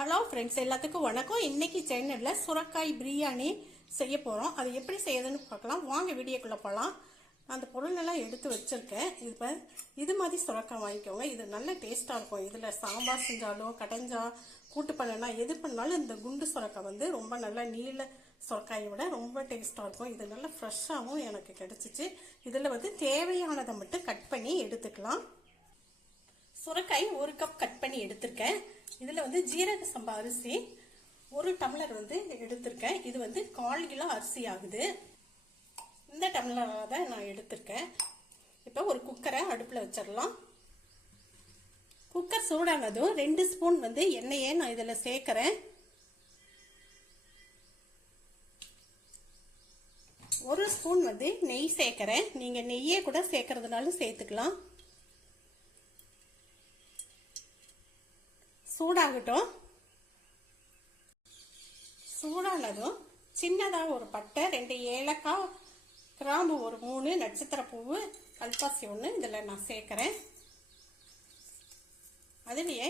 Hello friends, எல்லாத்துக்கும் வணக்கம். இன்னைக்கு சேனலில் சுரக்காய் பிரியாணி செய்ய போகிறோம். அது எப்படி செய்யுதுன்னு பார்க்கலாம். வாங்க வீடியோக்குள்ளே போகலாம். அந்த பொருளெல்லாம் எடுத்து வச்சுருக்கேன். இது மாதிரி சுரக்காய் வாங்கிக்கோங்க. இது நல்ல டேஸ்ட்டாக இருக்கும். இதில் சாம்பார் செஞ்சாலும் கடைஞ்சா கூட்டு பண்ணனா எது பண்ணாலும் இந்த குண்டு சுரக்காய் ரொம்ப நல்லா நீல சுரக்காயை விட ரொம்ப டேஸ்ட்டாக இருக்கும். இது நல்லா ஃப்ரெஷ்ஷாகவும் எனக்கு கிடச்சிச்சு. இதில் தேவையானதை மட்டும் கட் பண்ணி எடுத்துக்கலாம். சுரக்காய் 1 கப் கட் பண்ணி எடுத்திருக்கேன். இதில் ஜீரக சம்பா அரிசி 1 டம்ளர் எடுத்திருக்கேன். இது 1/4 கிலோ அரிசி ஆகுது. இந்த டம்ளராக தான் நான் எடுத்திருக்கேன். இப்போ ஒரு குக்கரை அடுப்பில் வச்சிடலாம். குக்கர் சூடானதும் 2 ஸ்பூன் எண்ணெயை நான் இதில் சேர்க்குறேன். 1 ஸ்பூன் நெய் சேர்க்குறேன். நீங்கள் நெய்யே கூட சேர்க்கறதுனாலும் சேர்த்துக்கலாம். சூடாகட்டும். சூடானதும் சின்னதாக ஒரு பட்டை, 2 ஏலக்காய், கிராம்பு ஒரு 3, நட்சத்திர பூவு, கல்பாசி 1 இதில் நான் சேர்க்குறேன். அதுலேயே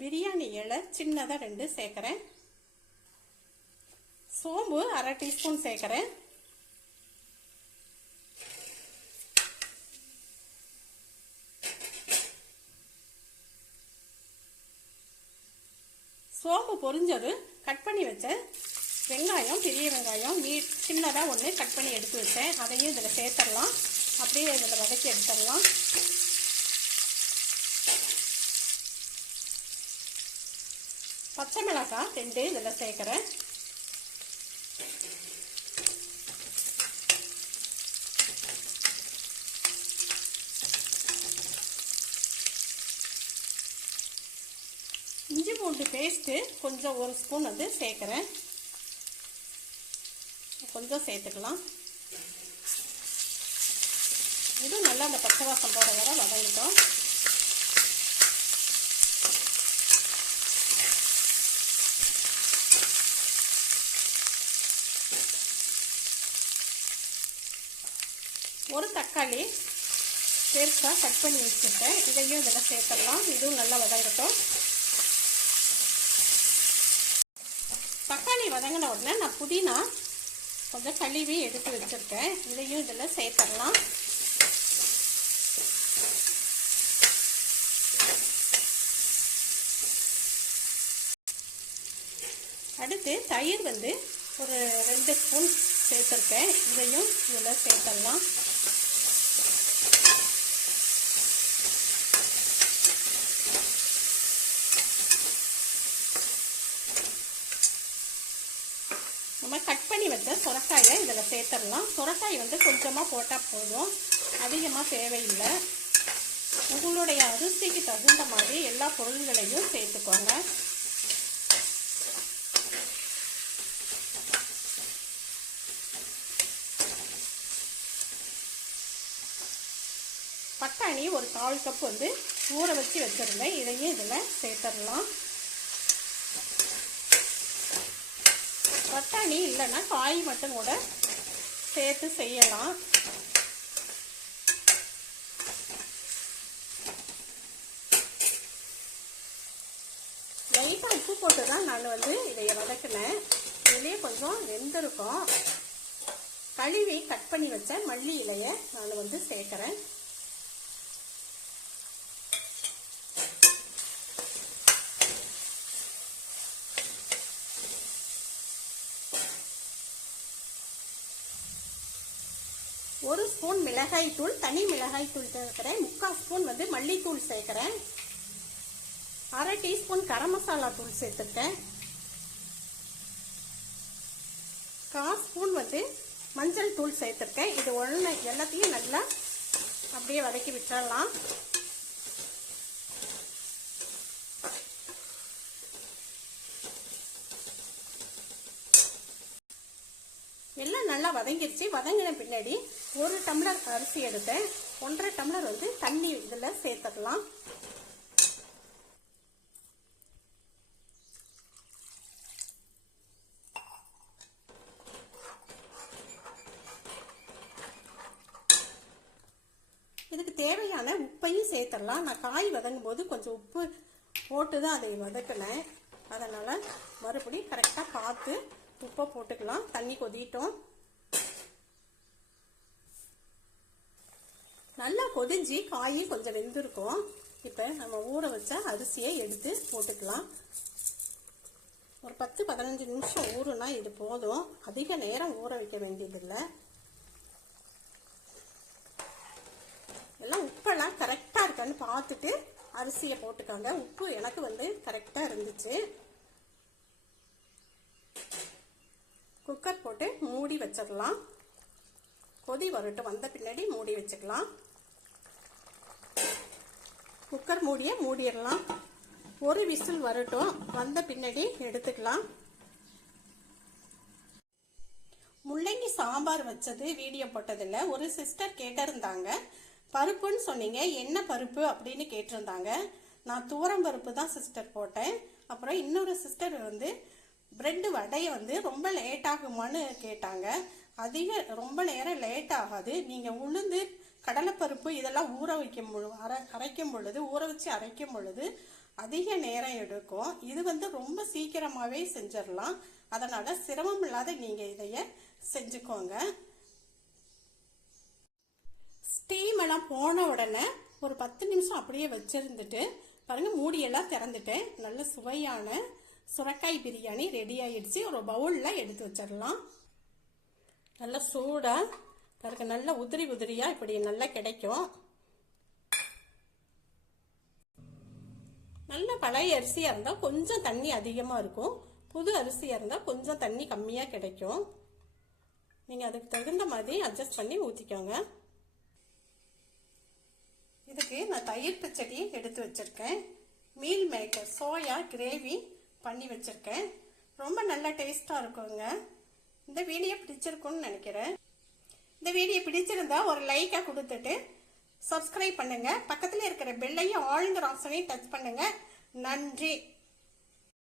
பிரியாணி இலை சின்னதாக 2 சேர்க்குறேன். சோம்பு 1/2 டீஸ்பூன் சேர்க்குறேன். சோம்பு பொரிஞ்சது கட் பண்ணி வச்ச வெங்காயம், பெரிய வெங்காயம் சின்னதாக 1 கட் பண்ணி எடுத்து வச்சேன். அதையும் இதில் சேர்த்துடலாம். அப்படியே இதில் வதக்கி எடுத்துடலாம். பச்சை மிளகாய் 2 இதில் சேர்க்குறேன். இஞ்சி பூண்டு பேஸ்ட்டு கொஞ்சம் 1 ஸ்பூன் சேர்க்குறேன். கொஞ்சம் சேர்த்துக்கலாம். இது நல்லா அந்த பச்சை வாசம் போகிற வரை வதங்கிட்டோம். ஒரு தக்காளி பெருசாக கட் பண்ணி வச்சுருக்கேன். இதையும் இதில் சேர்த்துடலாம். இதுவும் நல்லா வதங்கட்டும். தக்காளி வதங்கின உடனே நான் புதினா கொஞ்சம் கழுவி எடுத்து வச்சுருக்கேன். இதையும் இதில் சேர்த்துடலாம். அடுத்து தயிர் ஒரு 2 ஸ்பூன் சேர்த்துருக்கேன். இதையும் இதில் சேர்த்துடலாம். நம்ம கட் பண்ணி வச்ச சுரக்காயை இதில் சேர்த்துடலாம். சுரக்காய் கொஞ்சமாக போட்டால் போதும், அதிகமாக தேவையில்லை. உங்களுடைய அரிசிக்கு தகுந்த மாதிரி எல்லா பொருள்களையும் சேர்த்துக்கோங்க. பட்டாணி ஒரு 1/4 கப் ஊற வச்சு வச்சுருந்தேன். இதையும் இதில் சேர்த்துடலாம். பட்டாணி இல்லைன்னா காய் மட்டும் கூட சேர்த்து செய்யலாம். லைட்டாக உப்பு போட்டு தான் நான் இதை வதக்கினேன். இதுலேயே கொஞ்சம் வெந்திருக்கும். கழுவி கட் பண்ணி வச்ச மல்லி இலையை நான் சேர்க்குறேன். ஒரு ஸ்பூன் மிளகாய் தூள், தனி மிளகாய் தூள் சேர்க்கிறேன். 3/4 ஸ்பூன் மல்லித்தூள் சேர்க்கிறேன். 1/2 டீஸ்பூன் கரம் மசாலா தூள் சேர்த்துருக்கேன். 1/4 ஸ்பூன் மஞ்சள் தூள் சேர்த்துருக்கேன். இது எல்லாத்தையும் நல்லா அப்படியே வதக்கி விட்டுறலாம். எல்லாம் நல்லா வதங்கிருச்சு. வதங்கின பின்னாடி 1 டம்ளர் அரிசி எடுத்தேன். 1/2 டம்ளர் தண்ணி இதில் சேர்த்துக்கலாம். இதுக்கு தேவையான உப்பையும் சேர்த்துடலாம். நான் காய் வதங்கும் போது கொஞ்சம் உப்பு போட்டு தான் அதை வதக்கினேன். அதனால் மறுபடியும் கரெக்டாக பார்த்து உப்பை போட்டுக்கலாம். தண்ணி கொதிட்டோம். நல்லா கொதிஞ்சு காயும் கொஞ்சம் வெந்திருக்கும். இப்போ நம்ம ஊற வச்ச அரிசியை எடுத்து போட்டுக்கலாம். ஒரு 10-15 நிமிஷம் ஊறுனா இது போதும். அதிக நேரம் ஊற வைக்க வேண்டியதில்லை. எல்லாம் உப்பெல்லாம் கரெக்டாக இருக்கான்னு பார்த்துட்டு அரிசியை போட்டுக்காங்க. உப்பு எனக்கு வந்து கரெக்டாக இருந்துச்சு. குக்கர் போட்டு மூடி வச்சிடலாம். கொதி வரட்டும். வந்த பின்னாடி மூடி வச்சுக்கலாம். குக்கர் மூடியை மூடிடலாம். ஒரு விசில் வரட்டும். வந்த பின்னாடி எடுத்துக்கலாம். முள்ளங்கி சாம்பார் வச்சது வீடியோ போட்டதில்லை. ஒரு சிஸ்டர் கேட்டிருந்தாங்க, பருப்புன்னு சொன்னீங்க, என்ன பருப்பு அப்படின்னு கேட்டிருந்தாங்க. நான் துவரம் பருப்பு தான் சிஸ்டர் போட்டேன். அப்புறம் இன்னொரு சிஸ்டர் வந்து பிரெட் வடையை வந்து ரொம்ப லேட் ஆகுமான்னு கேட்டாங்க. ரொம்ப நேரம் லேட் ஆகாது. நீங்கள் உளுந்து கடலைப்பருப்பு இதெல்லாம் அரைக்கும் பொழுது ஊற வச்சு அரைக்கும் பொழுது அதிக நேரம் எடுக்கும். இது வந்து ரொம்ப சீக்கிரமாகவே செஞ்சிடலாம். அதனால் சிரமம் இல்லாத நீங்கள் இதைய செஞ்சுக்கோங்க. ஸ்டீம் எல்லாம் போன உடனே ஒரு 10 நிமிஷம் அப்படியே வச்சிருந்துட்டு பாருங்கள், மூடியெல்லாம் திறந்துட்டேன். நல்ல சுவையான சுரைக்காய் பிரியாணி ரெடி ஆயிடுச்சு. ஒரு பவுலில் எடுத்து வச்சிடலாம். நல்லா சூடாக பாருங்க, நல்லா உதிரியாக இப்படி நல்லா கிடைக்கும். நல்ல பழைய அரிசியாக இருந்தால் கொஞ்சம் தண்ணி அதிகமாக இருக்கும். புது அரிசியாக இருந்தால் கொஞ்சம் தண்ணி கம்மியாக கிடைக்கும். நீங்கள் அதுக்கு தகுந்த மாதிரி அட்ஜஸ்ட் பண்ணி ஊற்றிக்கோங்க. இதுக்கு நான் தயிர் பச்சடி எடுத்து வச்சுருக்கேன். மீல் மேக்கர் சோயா கிரேவி பண்ணி வச்சுருக்கேன். ரொம்ப நல்ல டேஸ்ட்டாக இருக்குங்க. இந்த வீடியோ பிடிச்சிருக்குன்னு நினைக்கிறேன். இந்த வீடியோ பிடிச்சிருந்தா ஒரு லைக்கை கொடுத்துட்டு சப்ஸ்கிரைப் பண்ணுங்க. பக்கத்தில் இருக்கிற பெல்லையும் ஆளுங்கிற ஆப்ஷனையும் டச் பண்ணுங்க. நன்றி.